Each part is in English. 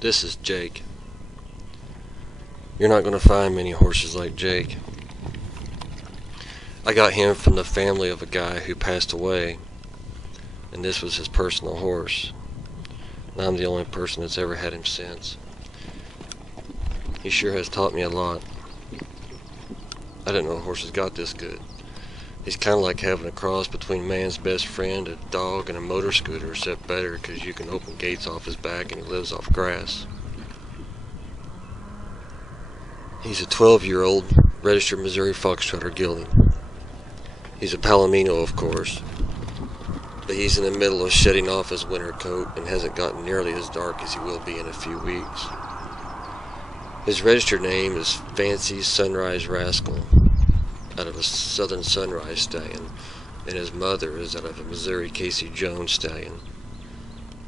This is Jake. You're not going to find many horses like Jake. I got him from the family of a guy who passed away, and this was his personal horse. And I'm the only person that's ever had him since. He sure has taught me a lot. I didn't know horses got this good. He's kind of like having a cross between man's best friend, a dog, and a motor scooter, except better because you can open gates off his back and he lives off grass. He's a 12-year-old registered Missouri Foxtrotter gelding. He's a Palomino, of course, but he's in the middle of shedding off his winter coat and hasn't gotten nearly as dark as he will be in a few weeks. His registered name is Fancy Sunrise Rascal, out of a Southern Sunrise stallion, and his mother is out of a Missouri Casey Jones stallion.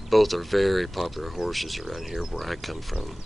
Both are very popular horses around here where I come from.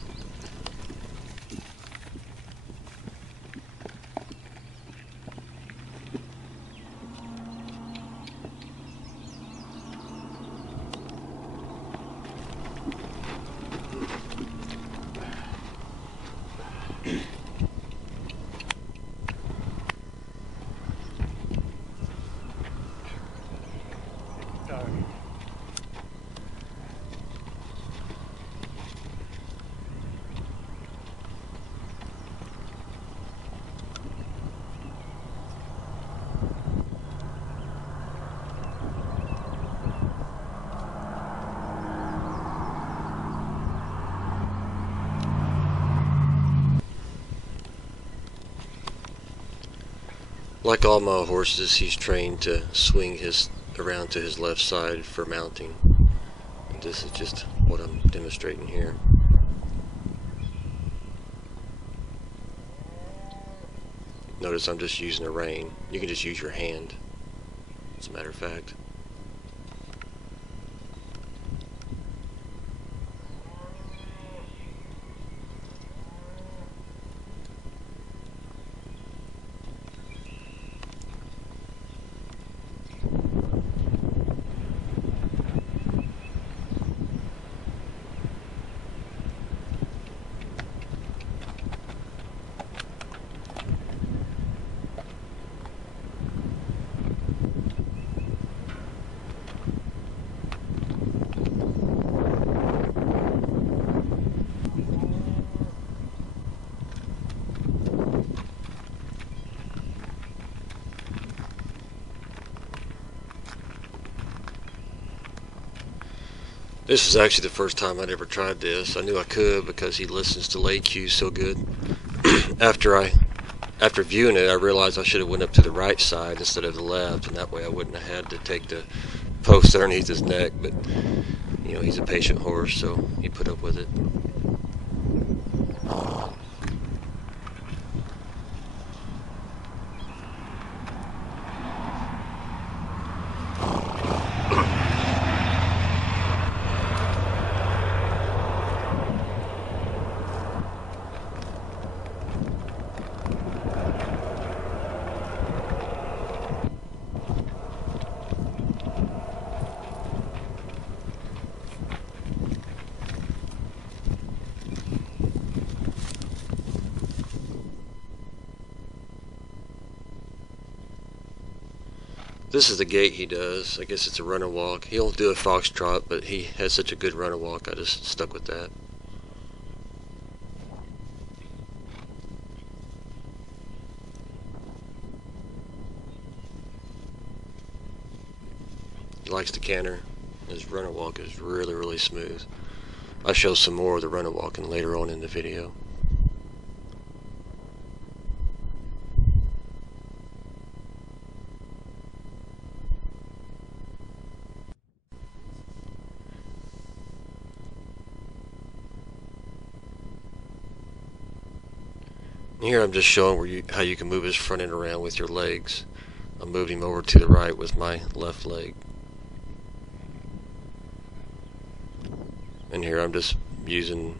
Like all my horses, he's trained to swing his around to his left side for mounting. And this is just what I'm demonstrating here. Notice I'm just using a rein. You can just use your hand, as a matter of fact. This was actually the first time I'd ever tried this. I knew I could because he listens to lay cues so good. After viewing it, I realized I should have went up to the right side instead of the left, and that way I wouldn't have had to take the post underneath his neck. But you know, he's a patient horse, so he put up with it. This is the gait he does. I guess it's a run and walk. He'll do a foxtrot, but he has such a good run and walk, I just stuck with that. He likes to canter. His run and walk is really, really smooth. I'll show some more of the run and walking later on in the video. Here I'm just showing how you can move his front end around with your legs. I moved him over to the right with my left leg. And here I'm just using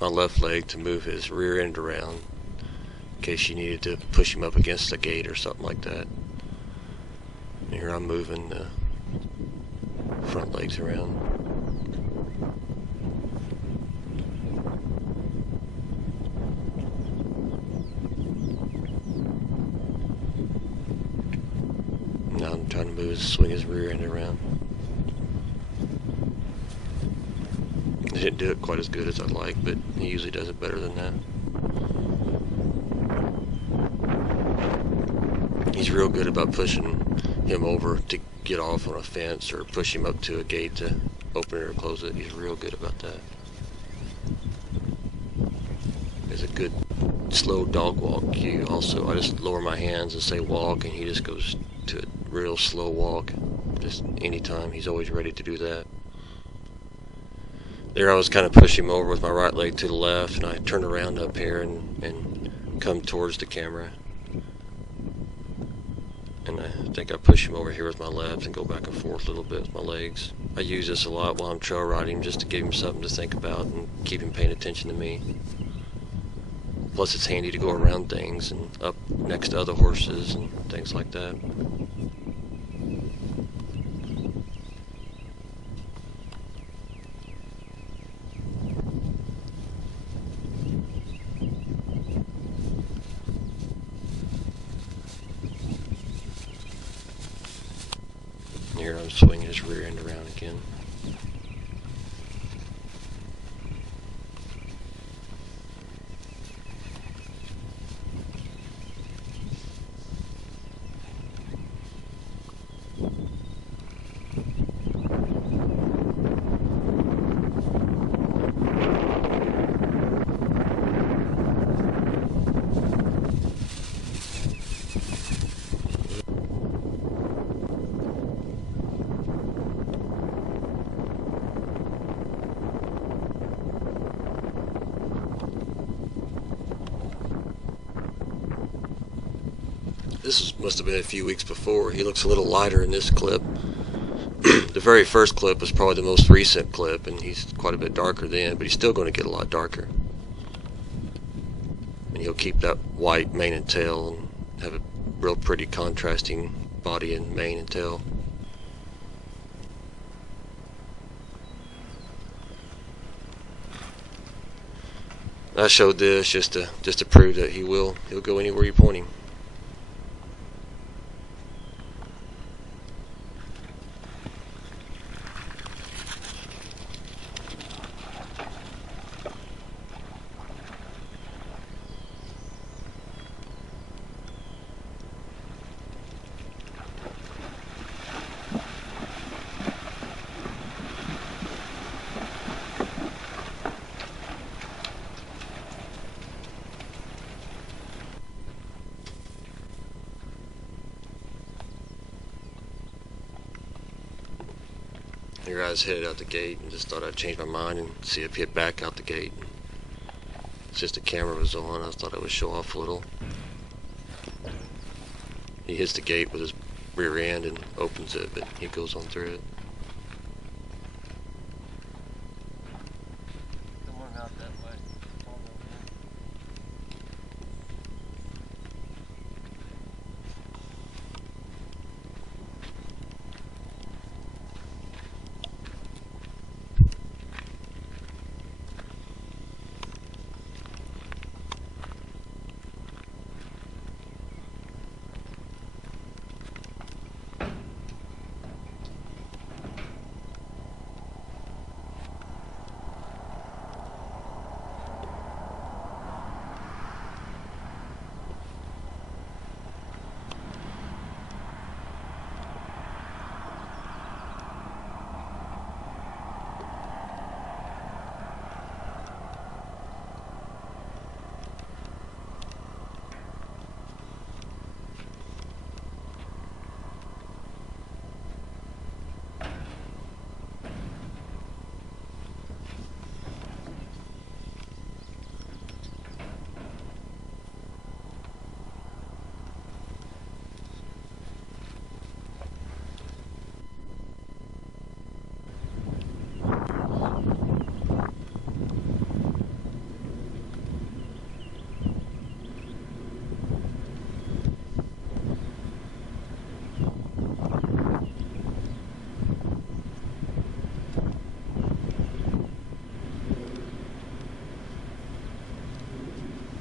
my left leg to move his rear end around in case you needed to push him up against a gate or something like that. And here I'm moving the front legs around. rear end around. I didn't do it quite as good as I'd like, but he usually does it better than that. He's real good about pushing him over to get off on a fence or push him up to a gate to open it or close it. He's real good about that. There's a good slow dog walk cue also. I just lower my hands and say walk, and he just goes to a real slow walk. Just anytime. He's always ready to do that. There I was kind of pushing him over with my right leg to the left, and I turn around up here and come towards the camera. And I think I push him over here with my left and go back and forth a little bit with my legs. I use this a lot while I'm trail riding just to give him something to think about and keep him paying attention to me. Plus it's handy to go around things and up next to other horses and things like that. Here I'm swinging his rear end around again. Must have been a few weeks before. He looks a little lighter in this clip. The very first clip was probably the most recent clip, and he's quite a bit darker then, but he's still going to get a lot darker. And he'll keep that white mane and tail and have a real pretty contrasting body and mane and tail. I showed this just to prove that he'll go anywhere you point him. Here I was headed out the gate and just thought I'd change my mind and see if he'd back out the gate. It's just the camera was on. I thought I would show off a little. He hits the gate with his rear end and opens it, but he goes on through it. Come on out that way.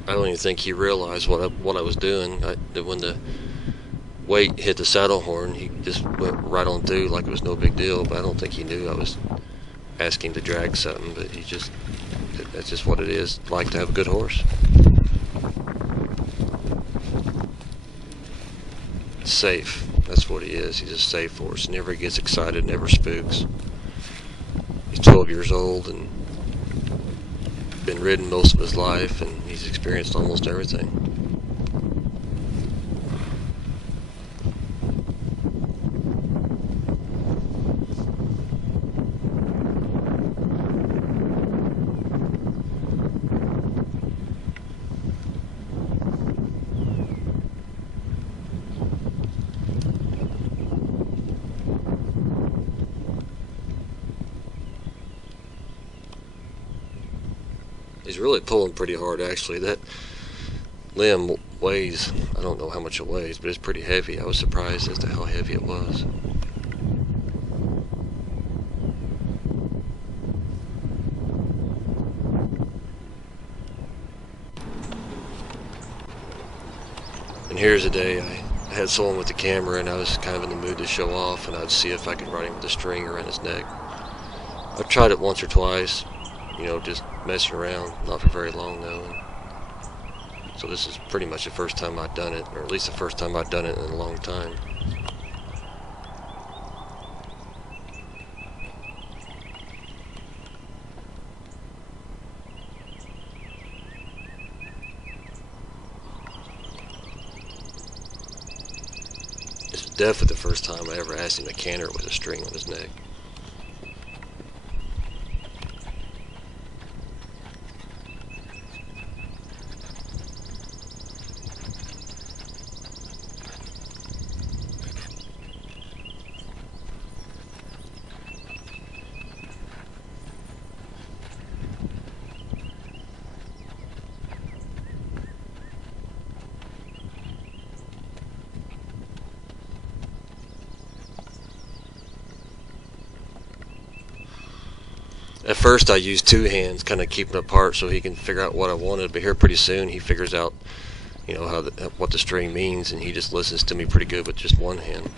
I don't even think he realized what I was doing. When the weight hit the saddle horn, he just went right on through like it was no big deal. But I don't think he knew I was asking to drag something. But that's just what it is like to have a good horse. Safe. That's what he is. He's a safe horse. Never gets excited, never spooks. He's 12 years old and been ridden most of his life, and he's experienced almost everything. He's really pulling pretty hard, actually. That limb weighs, I don't know how much it weighs, but it's pretty heavy. I was surprised as to how heavy it was. And here's a day I had someone with the camera and I was kind of in the mood to show off, and I'd see if I could ride him with a string around his neck. I've tried it once or twice, you know, just messing around, not for very long though. And so this is pretty much the first time I've done it, or at least the first time I've done it in a long time. This was definitely the first time I ever asked him to canter with a string on his neck. At first I used two hands, kind of keeping apart so he can figure out what I wanted, but here pretty soon he figures out, you know, what the string means, and he just listens to me pretty good with just one hand.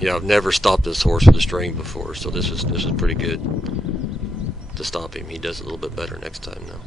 Yeah, I've never stopped this horse with a string before, so this is pretty good to stop him. He does it a little bit better next time now.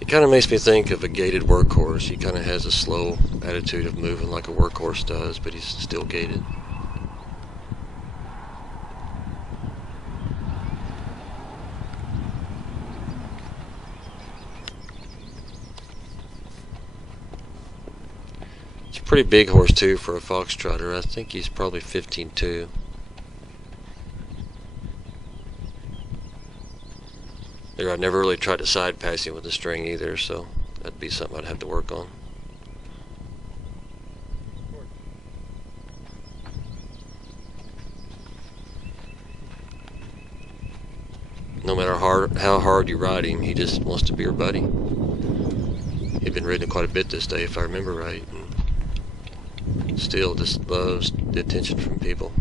It kind of makes me think of a gaited workhorse. He kind of has a slow attitude of moving like a workhorse does, but he's still gaited. It's a pretty big horse too for a foxtrotter. I think he's probably 15'2". I've never really tried to side pass him with a string either, so that'd be something I'd have to work on. No matter how hard you ride him, he just wants to be your buddy. He'd been ridden quite a bit this day, if I remember right, and still just loves the attention from people.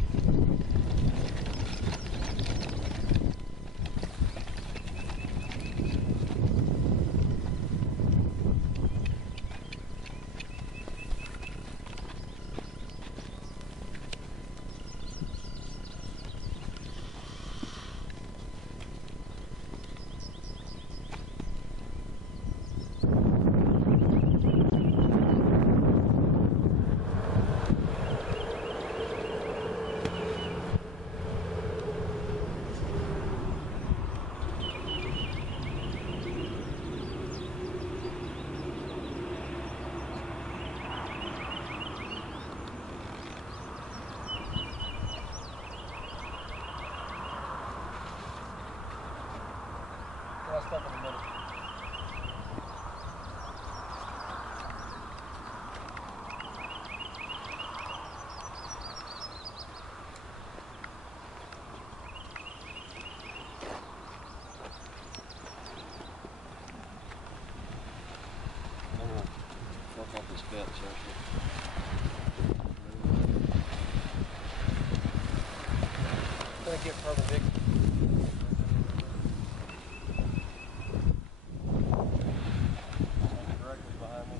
that section. Gonna get further big. Directly behind me.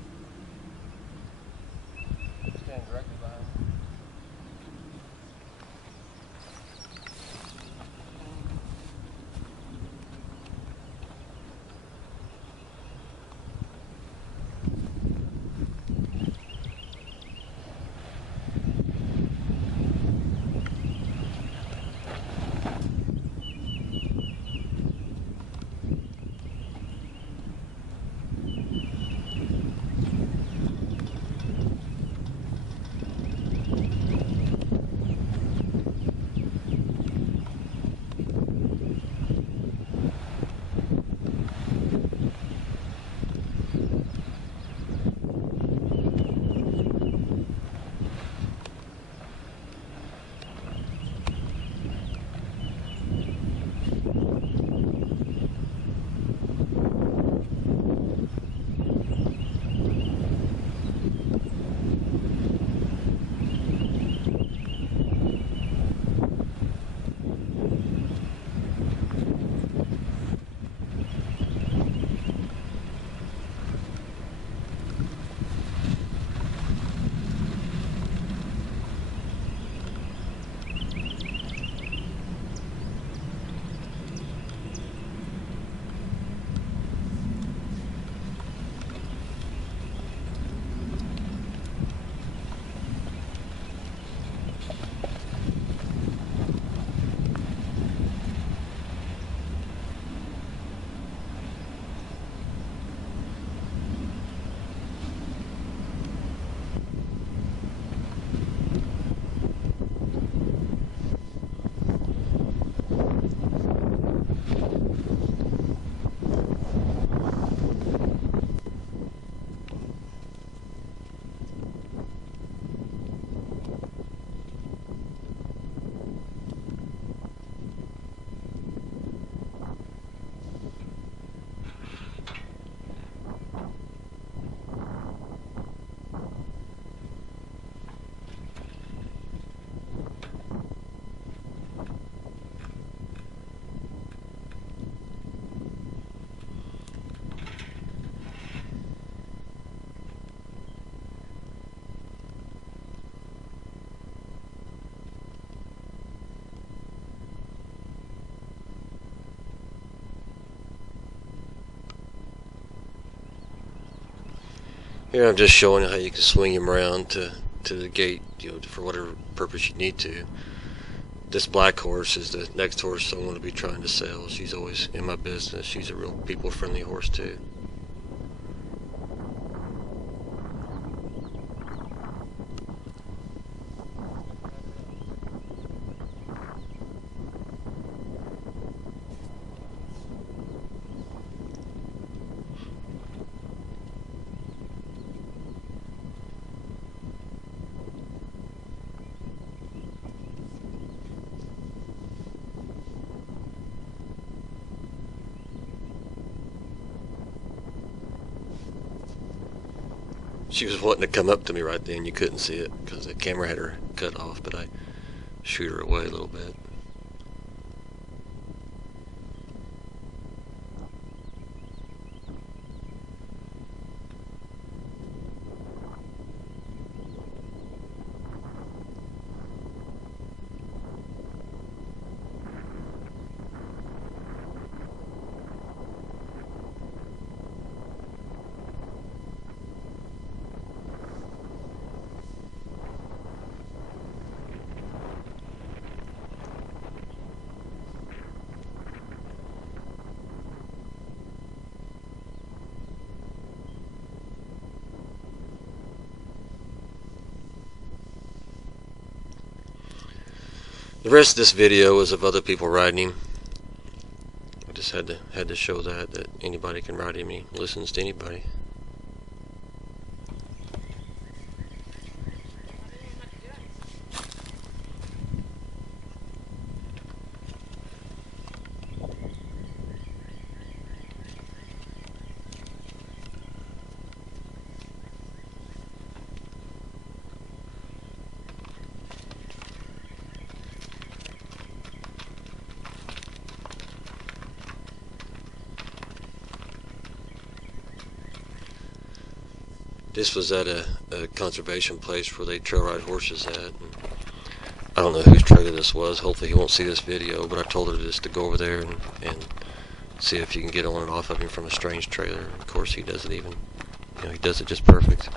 Stand directly behind me. Here I'm just showing you how you can swing him around to the gate, for whatever purpose you need to. This black horse is the next horse I want to be trying to sell. She's always in my business. She's a real people-friendly horse too. She was wanting to come up to me right then. You couldn't see it because the camera had her cut off, but I shooed her away a little bit. The rest of this video is of other people riding him. I just had to show that anybody can ride him. He listens to anybody. This was at a conservation place where they trail ride horses at. And I don't know whose trailer this was. Hopefully he won't see this video, but I told her just to go over there and see if you can get on and off of him from a strange trailer. Of course, he doesn't even, he does it just perfect.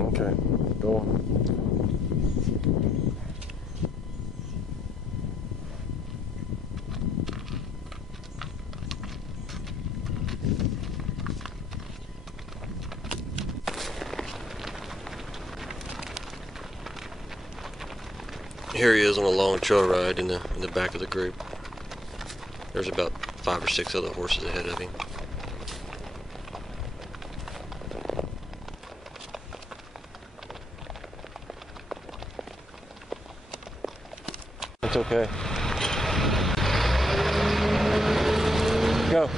Okay, go on. Here he is on a long trail ride in the back of the group. There's about 5 or 6 other horses ahead of him. It's okay. Go.